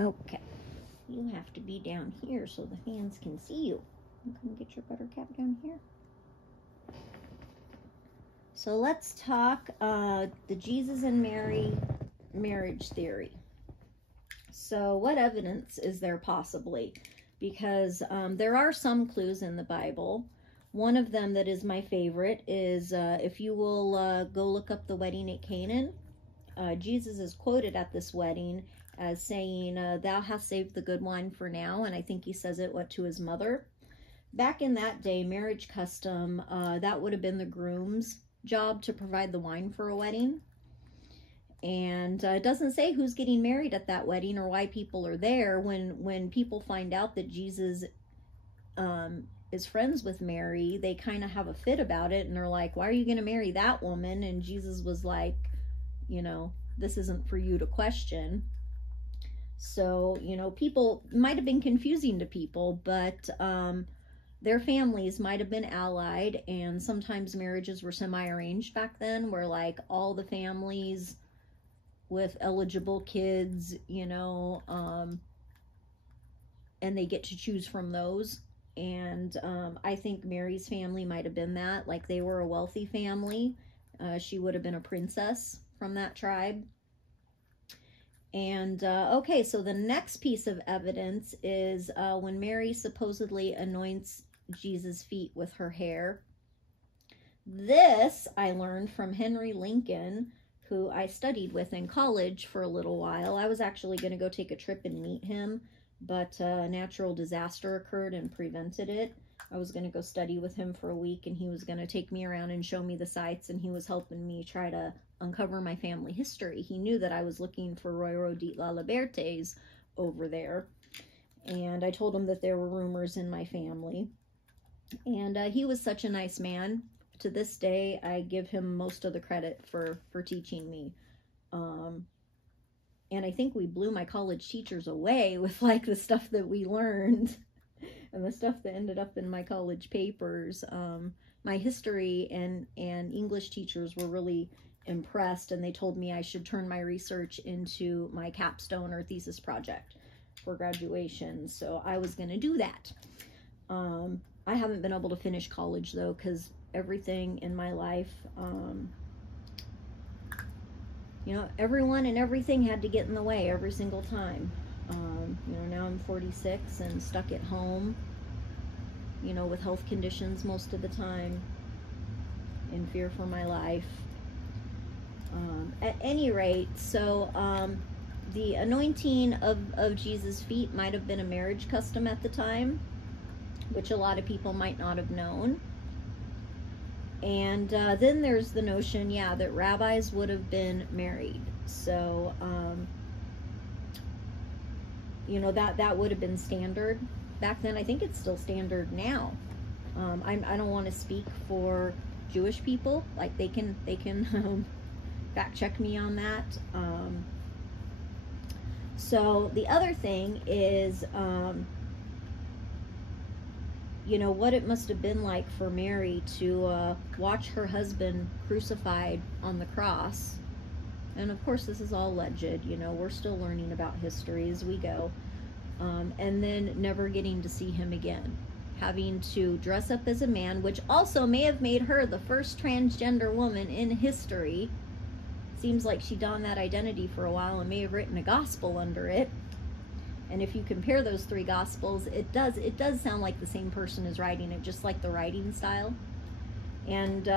Okay, you have to be down here so the fans can see you. Come get your buttercup down here. So let's talk the Jesus and Mary marriage theory. So what evidence is there possibly? Because there are some clues in the Bible. One of them that is my favorite is if you will go look up the wedding at Canaan, Jesus is quoted at this wedding as saying, thou hast saved the good wine for now. And I think he says it, to his mother. Back in that day, marriage custom, that would have been the groom's job to provide the wine for a wedding. And it doesn't say who's getting married at that wedding or why people are there. When people find out that Jesus is friends with Mary, they kind of have a fit about it, and they're like, why are you going to marry that woman? And Jesus was like, this isn't for you to question. So, people might have been confusing to people, but their families might have been allied, and sometimes marriages were semi-arranged back then, where like all the families with eligible kids, and they get to choose from those. And I think Mary's family might have been that, like they were a wealthy family. She would have been a princess from that tribe. And okay, so the next piece of evidence is when Mary supposedly anoints Jesus' feet with her hair. This I learned from Henry Lincoln, who I studied with in college for a little while. I was actually going to go take a trip and meet him, but a natural disaster occurred and prevented it. I was going to go study with him for a week, and he was going to take me around and show me the sights, and he was helping me try to uncover my family history. He knew that I was looking for Roy Rodit La Libertés over there, and I told him that there were rumors in my family. And he was such a nice man. To this day, I give him most of the credit for teaching me. And I think we blew my college teachers away with like the stuff that we learned and the stuff that ended up in my college papers. My history and English teachers were really impressed, and they told me I should turn my research into my capstone or thesis project for graduation. So I was going to do that. I haven't been able to finish college though, because everything in my life, everyone and everything had to get in the way every single time. Now I'm 46 and stuck at home, with health conditions most of the time, in fear for my life. At any rate, so the anointing of Jesus' feet might have been a marriage custom at the time, which a lot of people might not have known. And then there's the notion, that rabbis would have been married. So, that would have been standard back then. I think it's still standard now. I don't want to speak for Jewish people. Like they can fact check me on that. So the other thing is, what it must have been like for Mary to watch her husband crucified on the cross. And of course, this is all alleged, we're still learning about history as we go. And then never getting to see him again. Having to dress up as a man, which also may have made her the first transgender woman in history. Seems like she donned that identity for a while and may have written a gospel under it. And if you compare those three gospels, it does sound like the same person is writing it, just like the writing style. And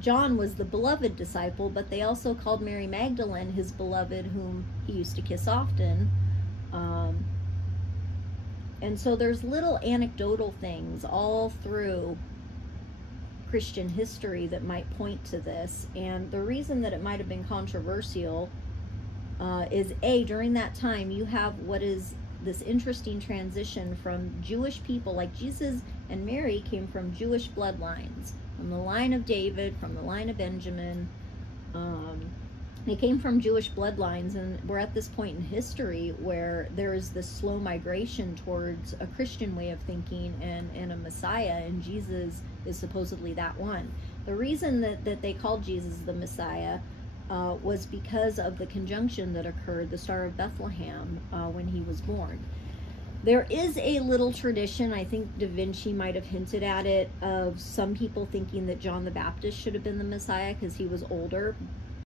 John was the beloved disciple, but they also called Mary Magdalene his beloved, whom he used to kiss often. And so there's little anecdotal things all through Christian history that might point to this. And the reason that it might have been controversial is during that time you have what is this interesting transition from Jewish people, like Jesus and Mary came from Jewish bloodlines, from the line of David, from the line of Benjamin. They came from Jewish bloodlines, and we're at this point in history where there is this slow migration towards a Christian way of thinking and a Messiah, and Jesus is supposedly that one. The reason that they called Jesus the Messiah was because of the conjunction that occurred, the Star of Bethlehem, when he was born. There is a little tradition, I think Da Vinci might have hinted at it, of some people thinking that John the Baptist should have been the Messiah because he was older.